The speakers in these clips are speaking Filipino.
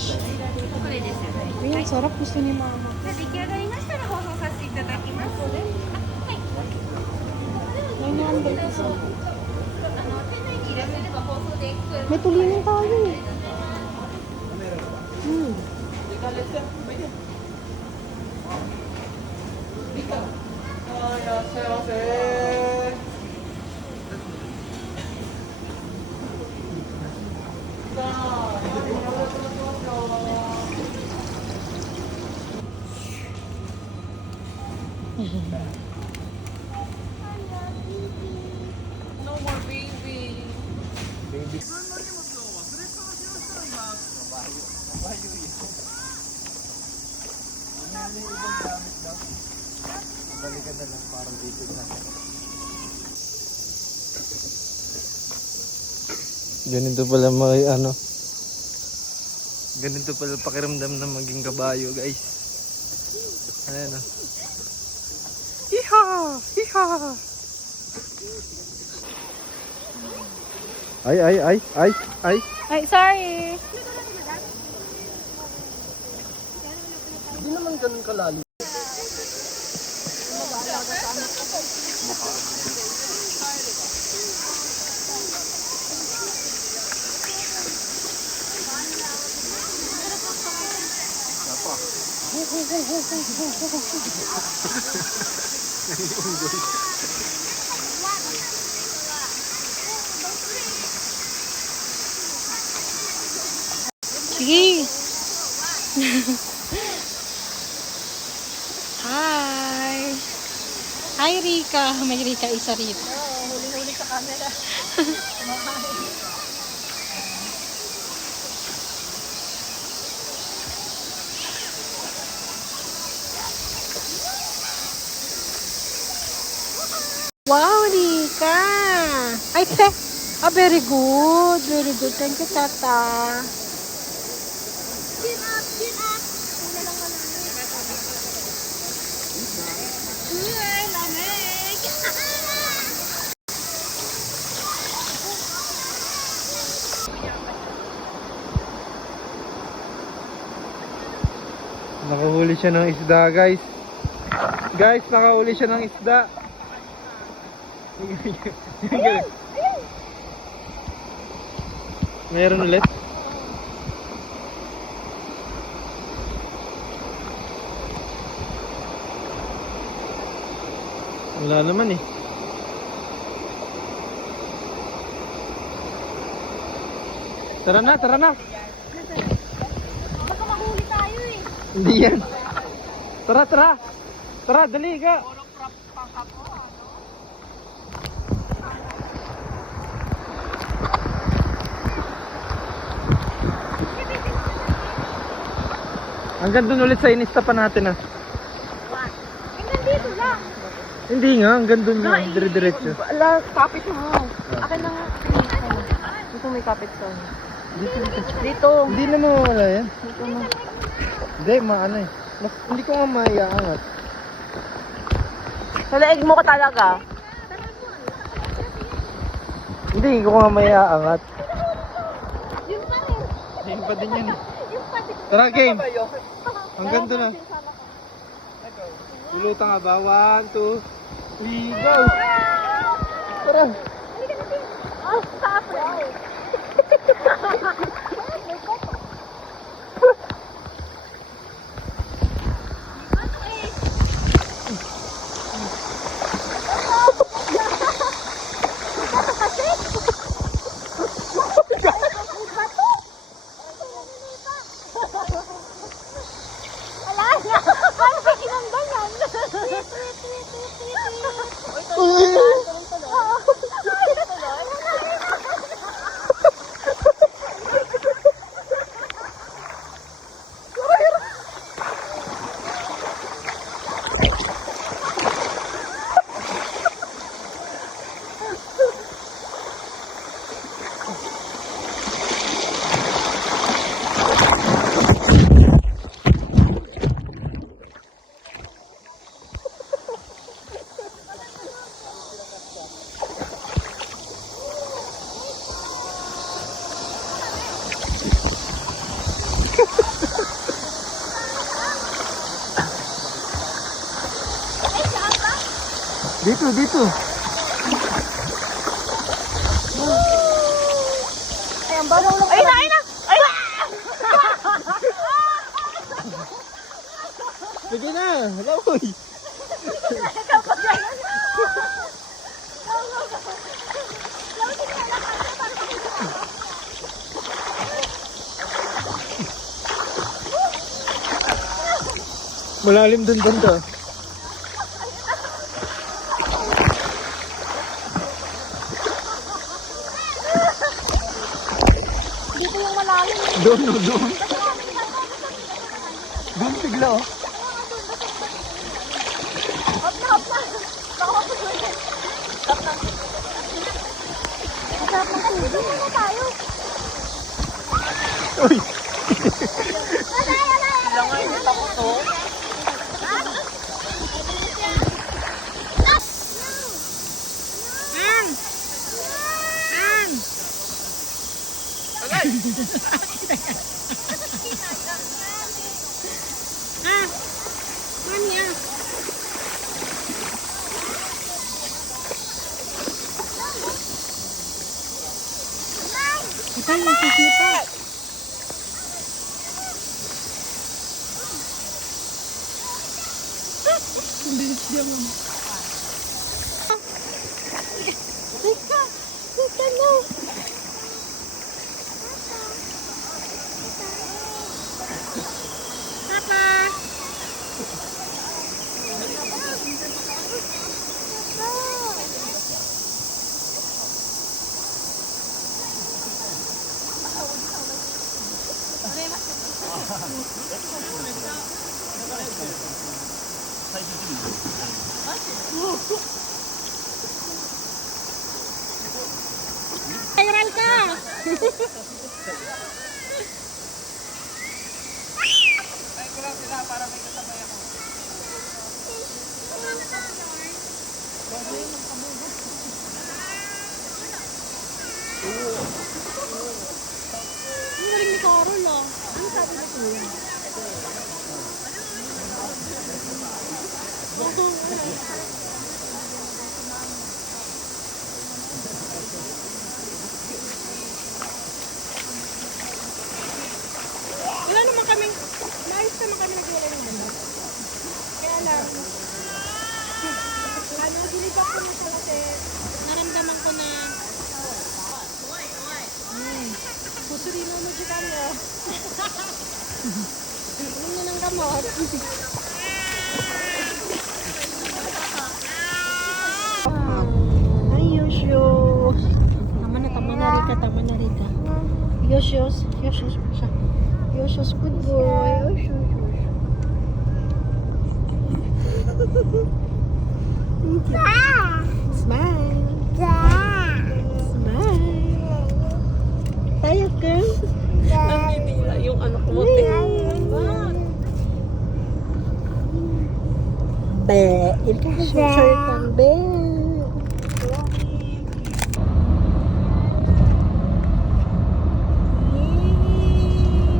fish. Ayan, sarap. Gusto ni mama. May tulingan tayo eh. No more baby. Balikan na lang parang dito na. Ganito pala may ano. Ganito pala pakiramdam na maging kabayo, guys. Ayan o. Hiha! Hiha! Ay! Ay, sorry. Hindi naman ganun kalalim. Sige. Hi. Hi, Rika. May Rika isa rito. Huli-huli sa camera. Wow, Rika. Ay, te. Ah, very good. Very good. Thank you, Tata. Chin up, chin up. Una lang malamig. Uy, lamig. Nakahuli siya ng isda, guys. Guys, nakahuli siya ng isda. Mayroon ulit. Wala naman eh. Tara na, tara na. Baka mahuli tayo eh. Hindi yan. Tara, tara. Tara, dali ka. Hanggang dun ulit sa inista pa natin ah. Hanggang dito lang. Hindi nga, hanggang dun nga, dire-diretso. Ala, kapit mo. Akin na nga. Dito may kapit sa dito. Hindi na mawawala yan. Dito na. Hindi, maano eh. Mas, hindi ko nga maiangat. Sa leeg mo ka talaga. Hindi ko nga maiangat. Yun pa rin. Hindi pa din yan eh. Yung pa rin. Tara, game! Hanggang dun ah. Lulutan nga ba? 1, 2, 3, go! Tara! Halika na din. Oh, stop it. Dito, dito. Ay, ang balaw lang. Ay na! Ay! Sige na, lamoy. Malalim dun banda. Dito yung malalim. Doon, no, doon. Doon bigla, oh. Hop na, hop na. Hop na. Hop na. Masarap ng tubig. Dito na tayo. Uy! Ilang nga yung tako to. Ito yung sisipa. Bilis niya mo. Teka! Teka na! Papa! Viral ka! Ang galing ni Carol, ah. Ano sabi ni Kuya? Wala naman kami, maayos naman kami nag-iwalay ng banda. Kaya lang, ano, dinibak ko na siya kasi naramdaman ko na pusurino mo siya kanya. Inom niya ng gamot. Ay, Yosyo. Tama na Rika, tama na Rika. Yosyos siya. Yosyos, good boy. Yosyos. Smile. Smile. Tayo ka. Nandidila yung ano ko. Be. Ito ka short ang be.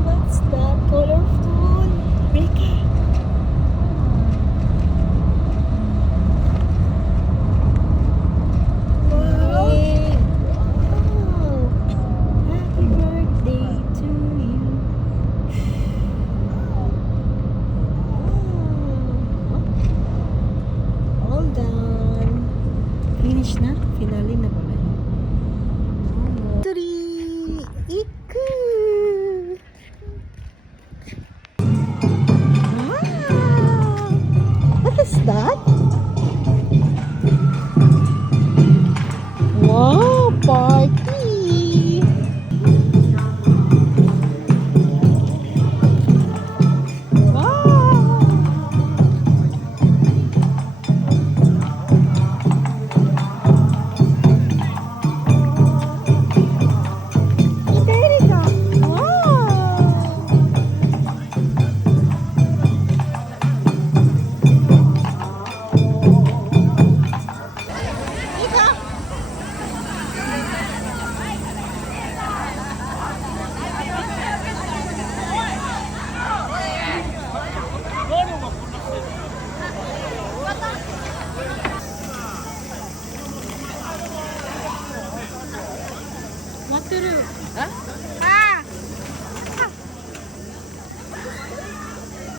What's that colorful? Rika. Wow. Happy birthday to you. All done. Suru. Ha?